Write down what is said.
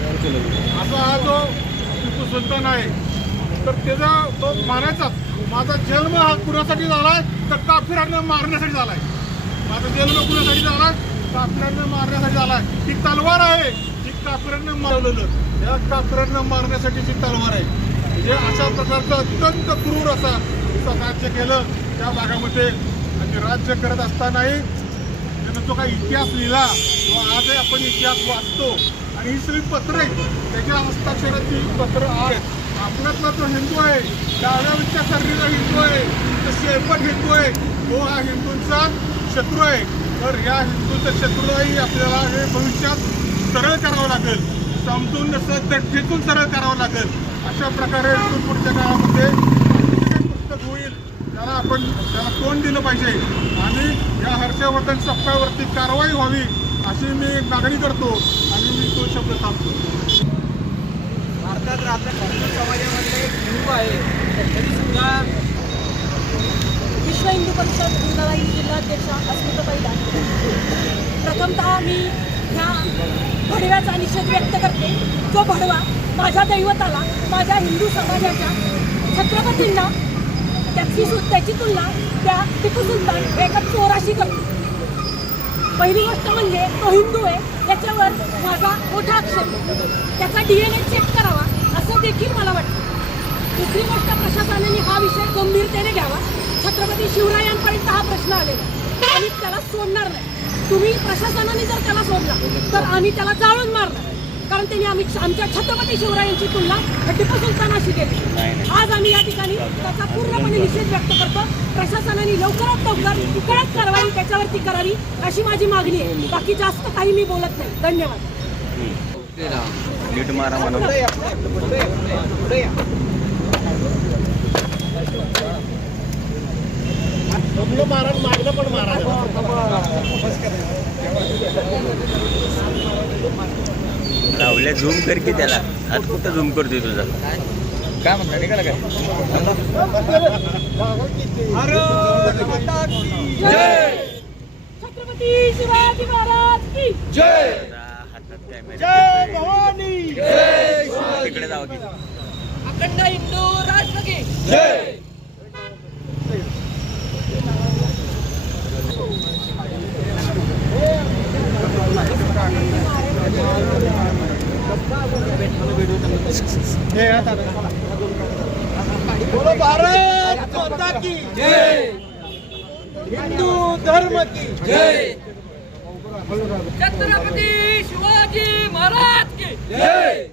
असा हा जो टिपू सुलतान आहे तर त्याचा तो मानायचा माझा जन्म हा कुणासाठी झालाय तर काफिरांना मारण्यासाठी झालाय. माझा जन्म कुणासाठी झालाय काफिरांना मारण्यासाठी झालाय. ही तलवार आहे ही काफिरांना मारवलेलं या काफिरांना मारण्यासाठीची तलवार आहे. म्हणजे अशा प्रकारचं अत्यंत क्रूर असा राज्य केलं त्या भागामध्ये. आणि राज्य करत असतानाही त्याचा जो काही इतिहास लिहिला तो आजही आपण इतिहास वाचतो. आणि ही सगळी पत्र आहेत त्याच्या हस्ताक्षराची पत्र आहेत. आपल्यातला जो हिंदू आहे डाव्या विचारसरणीचा हिंदू आहे तो शेपट हिंदू आहे तो हा हिंदूंचा शत्रू आहे. तर या हिंदूच्या शत्रूलाही आपल्याला हे भविष्यात सरळ करावं लागेल. समजून नसतं तर ठेचून सरळ करावं लागेल. अशा प्रकारे इथून पुढच्या काळामध्ये पुस्तक होईल त्याला तोंड दिलं पाहिजे. आणि या हर्षवर्धन सप्ताहावरती कारवाई व्हावी अशी मी मागणी करतो आणि मी तो शब्द थांबतो. भारतात राहतात हिंदू समाजामध्ये एक हिंदू आहे तरी सुद्धा विश्व हिंदू परिषद बुलढाणा जिल्हाध्यक्षा अस्मिताताई दानवे. प्रथमतः मी ह्या भडव्याचा निषेध व्यक्त करते. जो भडवा माझ्या दैवताला माझ्या हिंदू समाजाच्या छत्रपतींना त्याची तुलना त्या टिपू सुलतान एका चोराशी करतो. पहिली गोष्ट म्हणजे तो हिंदू आहे त्याच्यावर माझा मोठा आक्षेप त्याचा DNA चेक करावा असं देखील मला वाटतं. दुसरी गोष्ट प्रशासनाने हा विषय गंभीरतेने घ्यावा. छत्रपती शिवरायांपर्यंत हा प्रश्न आलेला आणि त्याला सोडणार नाही. तुम्ही प्रशासनाने जर त्याला सोडला तर आम्ही त्याला जाळून मारणार. कारण त्यांनी आमच्या छत्रपती शिवरायांची तुलना टिपू सुलतानाशी केली. आज आम्ही या ठिकाणी त्याचा पूर्णपणे निषेध व्यक्त करतो. प्रशासनाने लवकरात लवकर कडक कारवाई त्याच्यावरती करावी अशी माझी मागणी आहे. बाकी जास्त काही मी बोलत नाही. धन्यवाद. नीट मारा म्हणून मागणं पण मारा. लावल्या झूम कर की त्याला. हात कुठं झूम करतोय तुझा काय म्हणता निघाला काय. छत्रपती शिवाजी महाराज की जय. हातात कॅमेरा तिकडे जावं की. अखंड हिंदू राष्ट्र की जय. बोलो भारत माता की जय. हिंदू धर्म की जय. छत्रपती शिवाजी महाराज की जय. जय.